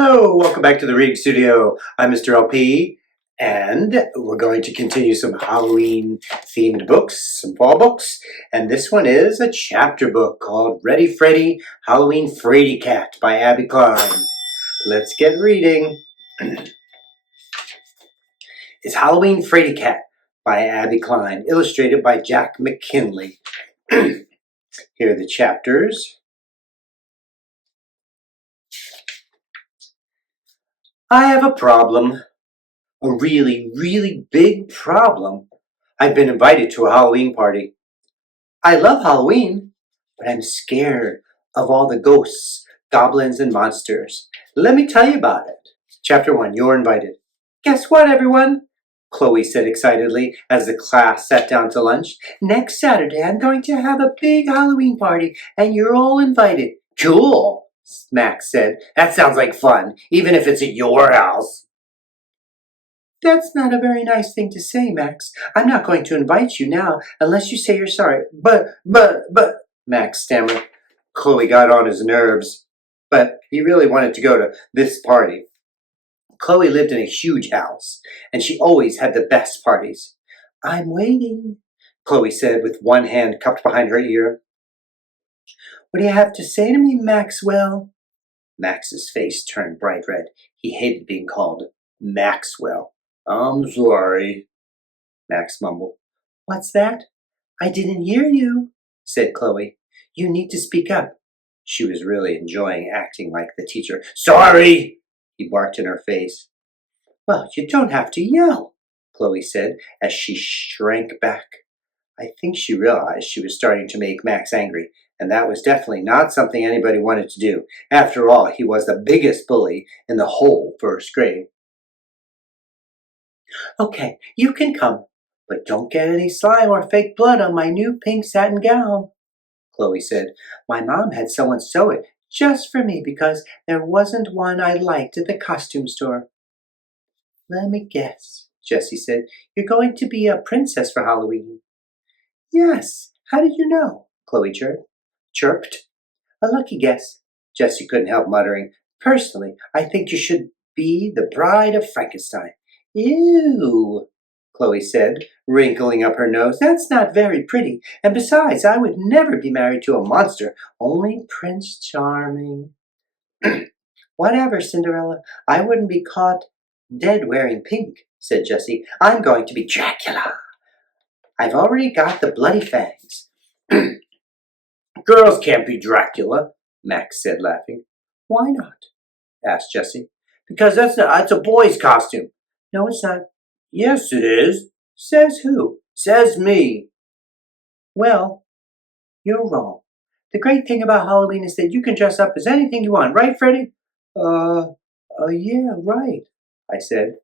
Hello, welcome back to the Reading Studio. I'm Mr. LP, and we're going to continue some Halloween-themed books, some fall books, and this one is a chapter book called Ready Freddy, Halloween Fraidy-Cat by Abby Klein. Let's get reading. It's Halloween Fraidy-Cat by Abby Klein, illustrated by Jack McKinley. Here are the chapters. I have a problem. A really, really big problem. I've been invited to a Halloween party. I love Halloween, but I'm scared of all the ghosts, goblins, and monsters. Let me tell you about it. Chapter 1, You're Invited. Guess what, everyone? Chloe said excitedly as the class sat down to lunch. Next Saturday, I'm going to have a big Halloween party, and you're all invited. Cool, Max said. That sounds like fun, even if it's at your house. That's not a very nice thing to say, Max. I'm not going to invite you now unless you say you're sorry. But, Max stammered. Chloe got on his nerves, but he really wanted to go to this party. Chloe lived in a huge house, and she always had the best parties. I'm waiting, Chloe said with one hand cupped behind her ear. What do you have to say to me, Maxwell? Max's face turned bright red. He hated being called Maxwell. I'm sorry, Max mumbled. What's that? I didn't hear you, said Chloe. You need to speak up. She was really enjoying acting like the teacher. Sorry, he barked in her face. Well, you don't have to yell, Chloe said as she shrank back. I think she realized she was starting to make Max angry, and that was definitely not something anybody wanted to do. After all, he was the biggest bully in the whole first grade. Okay, you can come, but don't get any slime or fake blood on my new pink satin gown, Chloe said. My mom had someone sew it just for me because there wasn't one I liked at the costume store. Let me guess, Jessie said. You're going to be a princess for Halloween. Yes, how did you know? Chloe chirped. A lucky guess, Jessie couldn't help muttering. Personally, I think you should be the bride of Frankenstein. Ew, Chloe said, wrinkling up her nose. That's not very pretty. And besides, I would never be married to a monster, only Prince Charming. Whatever, Cinderella. I wouldn't be caught dead wearing pink, said Jessie. I'm going to be Dracula. I've already got the bloody fangs. Girls can't be Dracula, Max said, laughing. Why not? Asked Jessie. Because that's a boy's costume. No, it's not. Yes, it is. Says who? Says me. Well, you're wrong. The great thing about Halloween is that you can dress up as anything you want, right, Freddy? Yeah, right, I said.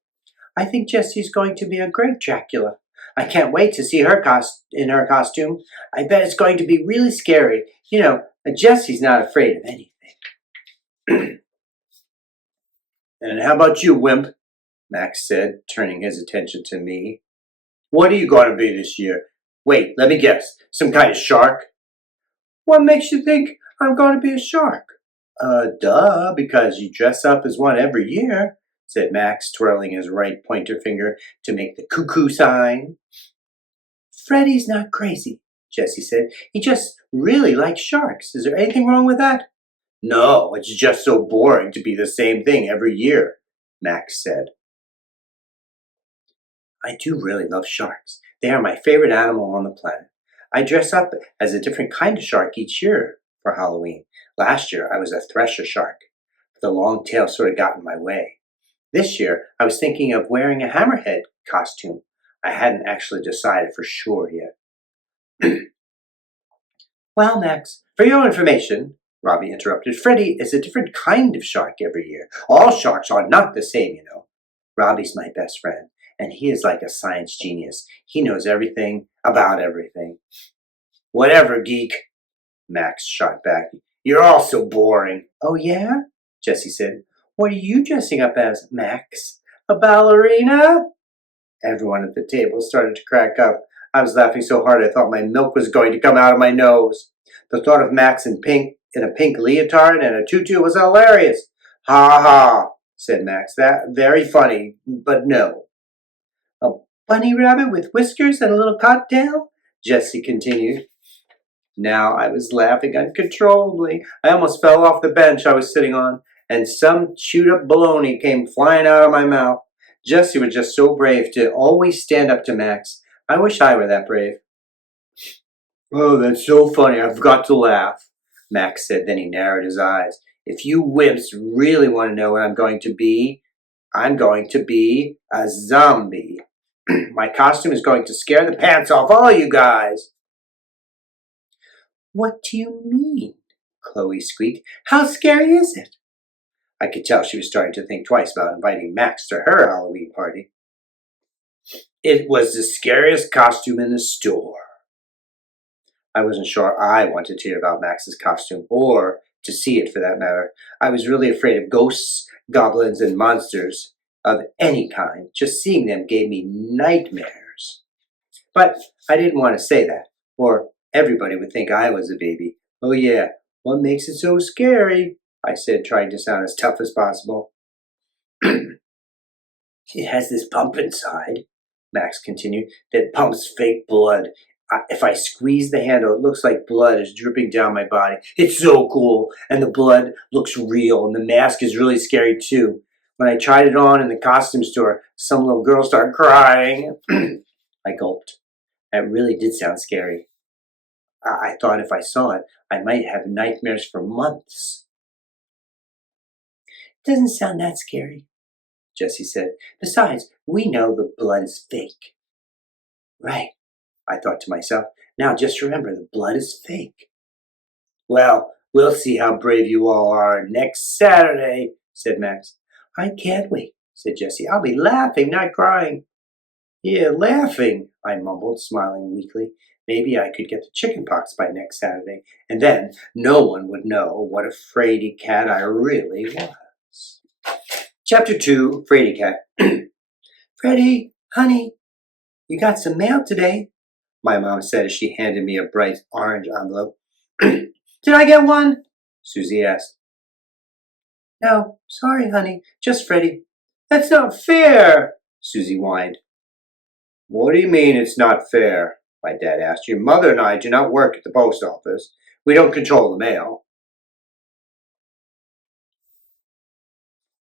I think Jessie's going to be a great Dracula. I can't wait to see her in her costume. I bet it's going to be really scary. You know, Jessie's not afraid of anything. And how about you, wimp? Max said, turning his attention to me. What are you going to be this year? Wait, let me guess. Some kind of shark? What makes you think I'm going to be a shark? Duh, because you dress up as one every year, said Max, twirling his right pointer finger to make the cuckoo sign. Freddy's not crazy, Jessie said. He just really likes sharks. Is there anything wrong with that? No, it's just so boring to be the same thing every year, Max said. I do really love sharks. They are my favorite animal on the planet. I dress up as a different kind of shark each year for Halloween. Last year, I was a Thresher shark, but the long tail sort of got in my way. This year, I was thinking of wearing a hammerhead costume. I hadn't actually decided for sure yet. Well, Max, for your information, Robbie interrupted, Freddy is a different kind of shark every year. All sharks are not the same, you know. Robbie's my best friend, and he is like a science genius. He knows everything about everything. Whatever, geek, Max shot back. You're all so boring. Oh, yeah? Jessie said. What are you dressing up as, Max? A ballerina? Everyone at the table started to crack up. I was laughing so hard I thought my milk was going to come out of my nose. The thought of Max in a pink leotard and a tutu was hilarious. Ha ha, said Max. That very funny, but no. A bunny rabbit with whiskers and a little cottontail? Jessie continued. Now I was laughing uncontrollably. I almost fell off the bench I was sitting on, and some chewed up baloney came flying out of my mouth. Jessie was just so brave to always stand up to Max. I wish I were that brave. Oh, that's so funny. I've got to laugh, Max said. Then he narrowed his eyes. If you wimps really want to know what I'm going to be a zombie. My costume is going to scare the pants off all you guys. What do you mean? Chloe squeaked. How scary is it? I could tell she was starting to think twice about inviting Max to her Halloween party. It was the scariest costume in the store. I wasn't sure I wanted to hear about Max's costume, or to see it for that matter. I was really afraid of ghosts, goblins, and monsters of any kind. Just seeing them gave me nightmares. But I didn't want to say that, or everybody would think I was a baby. Oh yeah, what makes it so scary? I said, trying to sound as tough as possible. It has this pump inside, Max continued, that pumps fake blood. If I squeeze the handle, it looks like blood is dripping down my body. It's so cool, and the blood looks real, and the mask is really scary too. When I tried it on in the costume store, some little girl started crying. I gulped. That really did sound scary. I thought if I saw it, I might have nightmares for months. It doesn't sound that scary, Jessie said. Besides, we know the blood is fake. Right, I thought to myself. Now just remember, the blood is fake. Well, we'll see how brave you all are next Saturday, said Max. I can't wait, said Jessie. I'll be laughing, not crying. Yeah, laughing, I mumbled, smiling weakly. Maybe I could get the chicken pox by next Saturday, and then no one would know what a Fraidy-Cat I really was. Chapter 2, Fraidy-Cat. Freddy, honey, you got some mail today, my mom said as she handed me a bright orange envelope. Did I get one? Susie asked. No, sorry, honey, just Freddy. That's not fair, Susie whined. What do you mean it's not fair? My dad asked. Your mother and I do not work at the post office. We don't control the mail.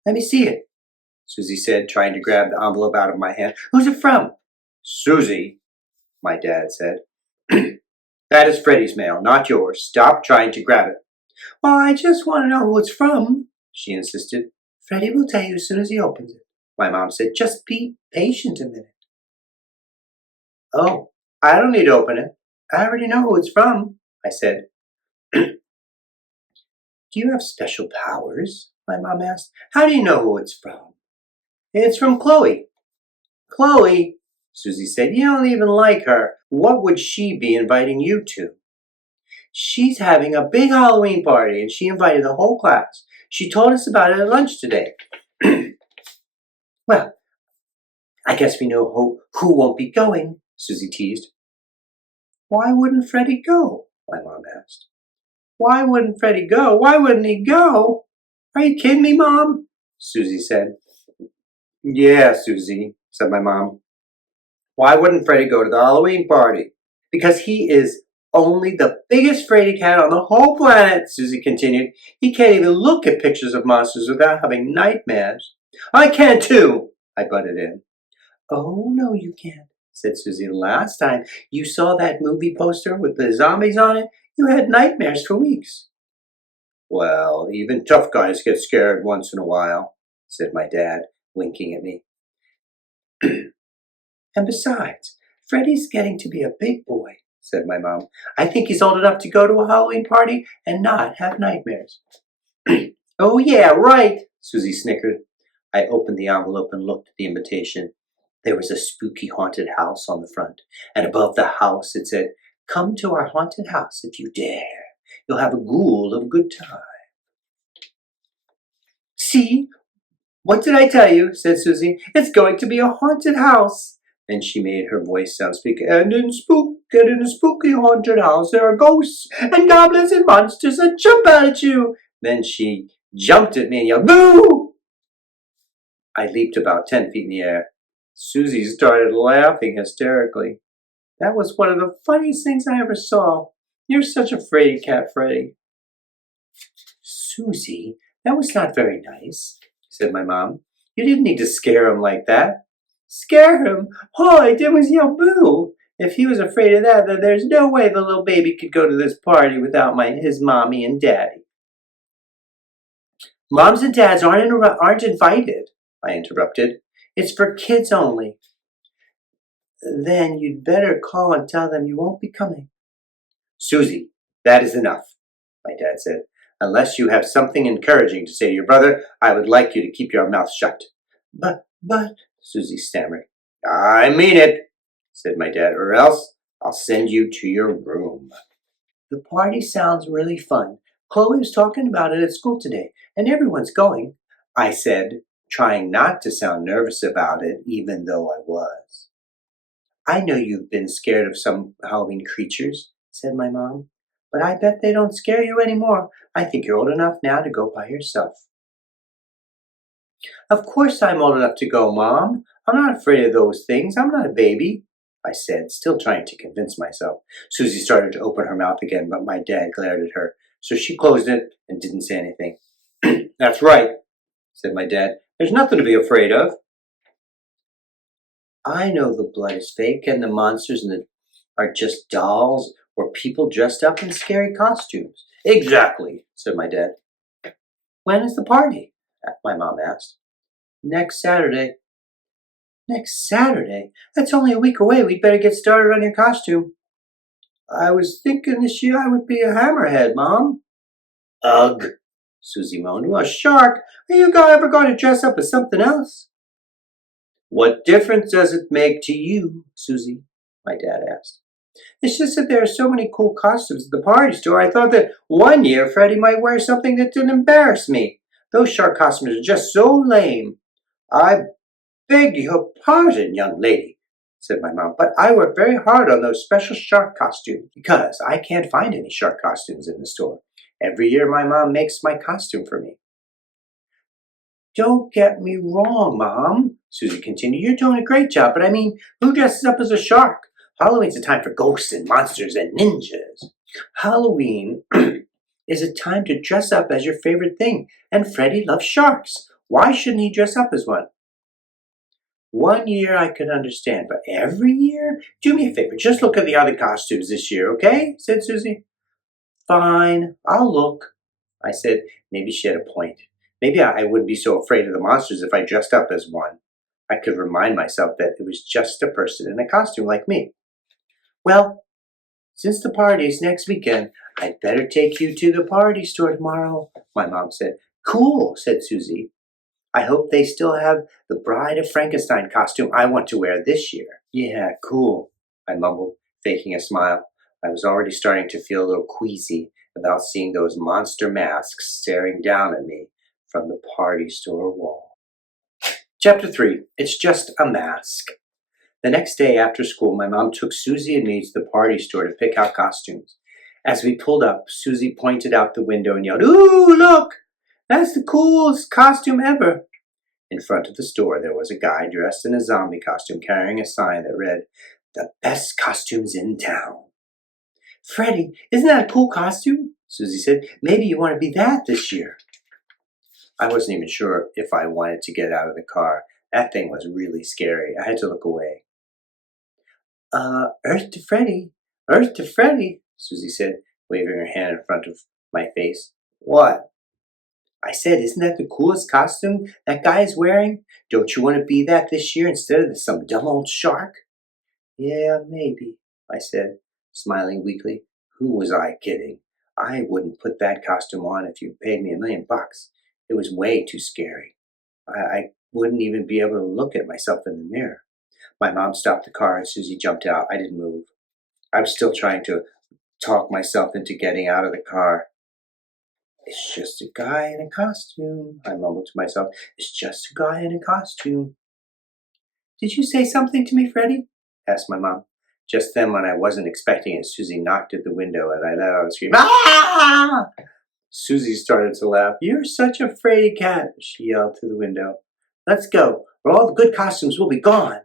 Let me see it, Susie said, trying to grab the envelope out of my hand. Who's it from? Susie, my dad said. That is Freddy's mail, not yours. Stop trying to grab it. Well, I just want to know who it's from, she insisted. Freddy will tell you as soon as he opens it, my mom said. Just be patient a minute. Oh, I don't need to open it. I already know who it's from, I said. Do you have special powers? My mom asked. How do you know who it's from? It's from Chloe. Chloe, Susie said. You don't even like her. What would she be inviting you to? She's having a big Halloween party, and she invited the whole class. She told us about it at lunch today. Well, I guess we know who won't be going, Susie teased. Why wouldn't Freddy go? My mom asked. Why wouldn't Freddy go? Why wouldn't he go? Are you kidding me, Mom? Susie said. Yeah, Susie, said my mom. Why wouldn't Freddy go to the Halloween party? Because he is only the biggest Fraidy-Cat on the whole planet, Susie continued. He can't even look at pictures of monsters without having nightmares. I can too, I butted in. Oh, no, you can't, said Susie. Last time you saw that movie poster with the zombies on it, you had nightmares for weeks. Well, even tough guys get scared once in a while, said my dad, winking at me. And besides, Freddy's getting to be a big boy, said my mom. I think he's old enough to go to a Halloween party and not have nightmares. Oh, yeah, right, Susie snickered. I opened the envelope and looked at the invitation. There was a spooky haunted house on the front, and above the house it said, Come to our haunted house if you dare. You'll have a ghoul of a good time. See? What did I tell you? Said Susie. It's going to be a haunted house. Then she made her voice sound spooky. And in a spooky haunted house there are ghosts and goblins and monsters that jump out at you. Then she jumped at me and yelled, "Boo!" I leaped about 10 feet in the air. Susie started laughing hysterically. That was one of the funniest things I ever saw. You're such a fraidy-cat, Freddy. Susie, that was not very nice, said my mom. You didn't need to scare him like that. Scare him? All I did was yell boo. If he was afraid of that, then there's no way the little baby could go to this party without his mommy and daddy. Moms and dads aren't invited, I interrupted. It's for kids only. Then you'd better call and tell them you won't be coming. Susie, that is enough, my dad said. Unless you have something encouraging to say to your brother, I would like you to keep your mouth shut. But, Susie stammered. I mean it, said my dad, or else I'll send you to your room. The party sounds really fun. Chloe was talking about it at school today, and everyone's going, I said, trying not to sound nervous about it, even though I was. I know you've been scared of some Halloween creatures, said my mom, but I bet they don't scare you anymore. I think you're old enough now to go by yourself. Of course I'm old enough to go, Mom. I'm not afraid of those things. I'm not a baby, I said, still trying to convince myself. Susie started to open her mouth again, but my dad glared at her, so she closed it and didn't say anything. That's right, said my dad. There's nothing to be afraid of. I know the blood is fake and the monsters are just dolls or people dressed up in scary costumes. Exactly, said my dad. When is the party? My mom asked. Next Saturday. Next Saturday? That's only a week away. We'd better get started on your costume. I was thinking this year I would be a hammerhead, Mom. Ugh, Susie moaned. Well, a shark? Are you ever going to dress up as something else? What difference does it make to you, Susie? My dad asked. It's just that there are so many cool costumes at the party store. I thought that one year Freddie might wear something that didn't embarrass me. Those shark costumes are just so lame. I beg your pardon, young lady, said my mom, but I work very hard on those special shark costumes because I can't find any shark costumes in the store. Every year my mom makes my costume for me. Don't get me wrong, Mom, Susie continued. You're doing a great job, but I mean, who dresses up as a shark? Halloween's a time for ghosts and monsters and ninjas. Halloween is a time to dress up as your favorite thing, and Freddie loves sharks. Why shouldn't he dress up as one? One year I could understand, but every year? Do me a favor, just look at the other costumes this year, okay? Said Susie. Fine, I'll look, I said. Maybe she had a point. Maybe I wouldn't be so afraid of the monsters if I dressed up as one. I could remind myself that it was just a person in a costume like me. Well, since the party's next weekend, I'd better take you to the party store tomorrow, my mom said. Cool, said Susie. I hope they still have the Bride of Frankenstein costume I want to wear this year. Yeah, cool, I mumbled, faking a smile. I was already starting to feel a little queasy about seeing those monster masks staring down at me from the party store wall. Chapter 3. It's just a mask. The next day after school, my mom took Susie and me to the party store to pick out costumes. As we pulled up, Susie pointed out the window and yelled, Ooh, look! That's the coolest costume ever! In front of the store, there was a guy dressed in a zombie costume carrying a sign that read, The best costumes in town. Freddie, isn't that a cool costume? Susie said. Maybe you want to be that this year. I wasn't even sure if I wanted to get out of the car. That thing was really scary. I had to look away. Earth to Freddie, Susie said, waving her hand in front of my face. What? I said, isn't that the coolest costume that guy is wearing? Don't you want to be that this year instead of some dumb old shark? Yeah, maybe, I said, smiling weakly. Who was I kidding? I wouldn't put that costume on if you paid me $1 million. It was way too scary. I wouldn't even be able to look at myself in the mirror. My mom stopped the car and Susie jumped out. I didn't move. I was still trying to talk myself into getting out of the car. It's just a guy in a costume, I mumbled to myself. It's just a guy in a costume. Did you say something to me, Freddie? Asked my mom. Just then, when I wasn't expecting it, Susie knocked at the window and I let out a scream. Ah! Susie started to laugh. "You're such a fraidy-cat," she yelled through the window. "Let's go, or all the good costumes will be gone."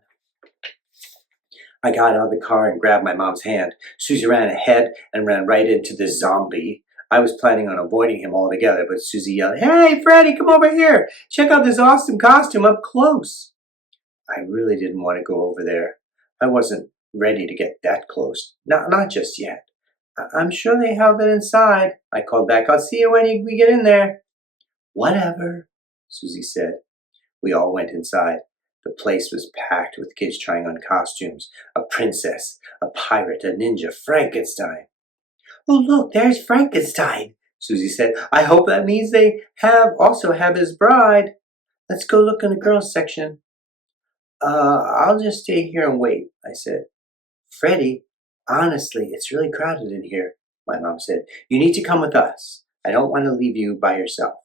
I got out of the car and grabbed my mom's hand. Susie ran ahead and ran right into the zombie. I was planning on avoiding him altogether, but Susie yelled, "Hey, Freddy, come over here. Check out this awesome costume up close." I really didn't want to go over there. I wasn't ready to get that close. Not just yet. "I'm sure they have it inside," I called back. "I'll see you when we get in there." "Whatever," Susie said. We all went inside. The place was packed with kids trying on costumes. A princess, a pirate, a ninja, Frankenstein. "Oh, look, there's Frankenstein," Susie said. "I hope that means they also have his bride. Let's go look in the girls' section." I'll just stay here and wait," I said. "Freddie, honestly, it's really crowded in here," my mom said. "You need to come with us. I don't want to leave you by yourself."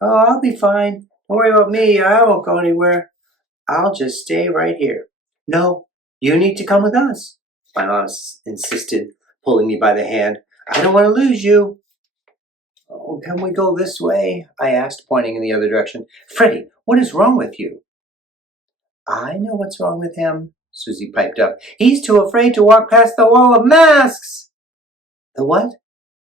"Oh, I'll be fine. Don't worry about me. I won't go anywhere. I'll just stay right here." "No, you need to come with us," my mom insisted, pulling me by the hand. "I don't want to lose you." "Oh, can we go this way?" I asked, pointing in the other direction. "Freddie, what is wrong with you?" "I know what's wrong with him," Susie piped up. "He's too afraid to walk past the wall of masks." "The what?"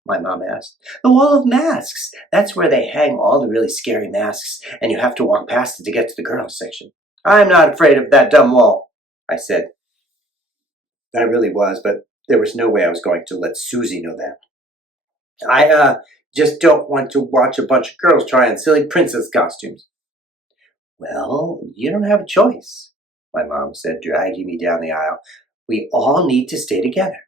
my mom asked. "The wall of masks. That's where they hang all the really scary masks, and you have to walk past it to get to the girls' section." "I'm not afraid of that dumb wall," I said. I really was, but there was no way I was going to let Susie know that. I just don't want to watch a bunch of girls try on silly princess costumes." "Well, you don't have a choice," my mom said, dragging me down the aisle. "We all need to stay together."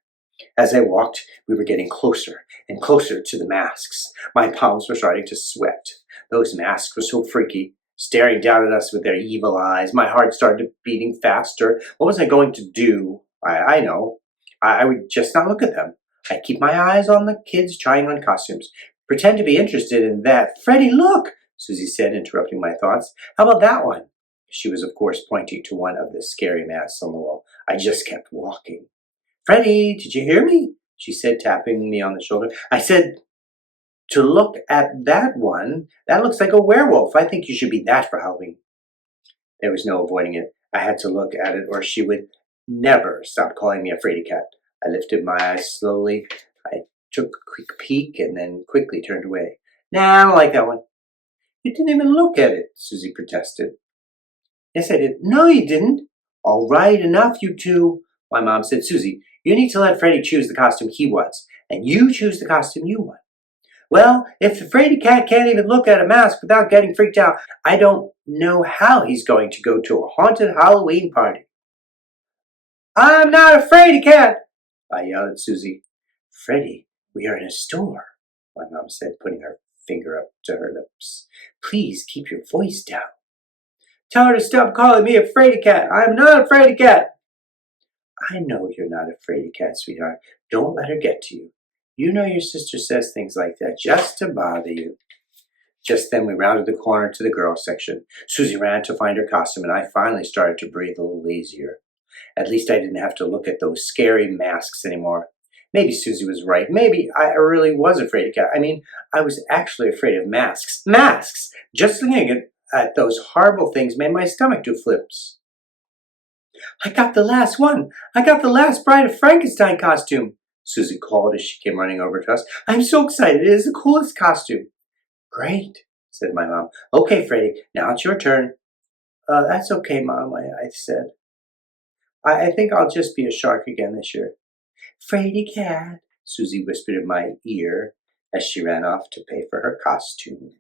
As I walked, we were getting closer and closer to the masks. My palms were starting to sweat. Those masks were so freaky, staring down at us with their evil eyes. My heart started beating faster. What was I going to do? I know. I would just not look at them. I'd keep my eyes on the kids trying on costumes. Pretend to be interested in that. "Freddie, look!" Susie said, interrupting my thoughts. "How about that one?" She was, of course, pointing to one of the scary masks on the wall. I just kept walking. "Freddie, did you hear me?" she said, tapping me on the shoulder. "I said to look at that one. That looks like a werewolf. I think you should be that for Halloween." There was no avoiding it. I had to look at it or she would never stop calling me a fraidy-cat. I lifted my eyes slowly. I took a quick peek and then quickly turned away. "Nah, I don't like that one." "You didn't even look at it," Susie protested. "Yes, I did." "No, you didn't." "All right, enough, you two," my mom said. "Susie, you need to let Freddie choose the costume he wants, and you choose the costume you want." "Well, if the Fraidy-Cat can't even look at a mask without getting freaked out, I don't know how he's going to go to a haunted Halloween party." "I'm not a Fraidy-Cat," I yelled at Susie. "Freddie, we are in a store," my mom said, putting her finger up to her lips. "Please keep your voice down." "Tell her to stop calling me a Fraidy-Cat. I'm not a Fraidy-Cat." "I know you're not a fraidy-cat, sweetheart. Don't let her get to you. You know your sister says things like that just to bother you." Just then we rounded the corner to the girls' section. Susie ran to find her costume, and I finally started to breathe a little easier. At least I didn't have to look at those scary masks anymore. Maybe Susie was right. Maybe I really was a fraidy-cat. I mean, I was actually afraid of masks. Masks! Just looking at those horrible things made my stomach do flips. "I got the last one. I got the last Bride of Frankenstein costume," Susie called as she came running over to us. "I'm so excited. It is the coolest costume." "Great," said my mom. "Okay, Freddie, now it's your turn." That's okay, Mom," I said. I think I'll just be a shark again this year." "Fraidy-Cat," Susie whispered in my ear as she ran off to pay for her costume.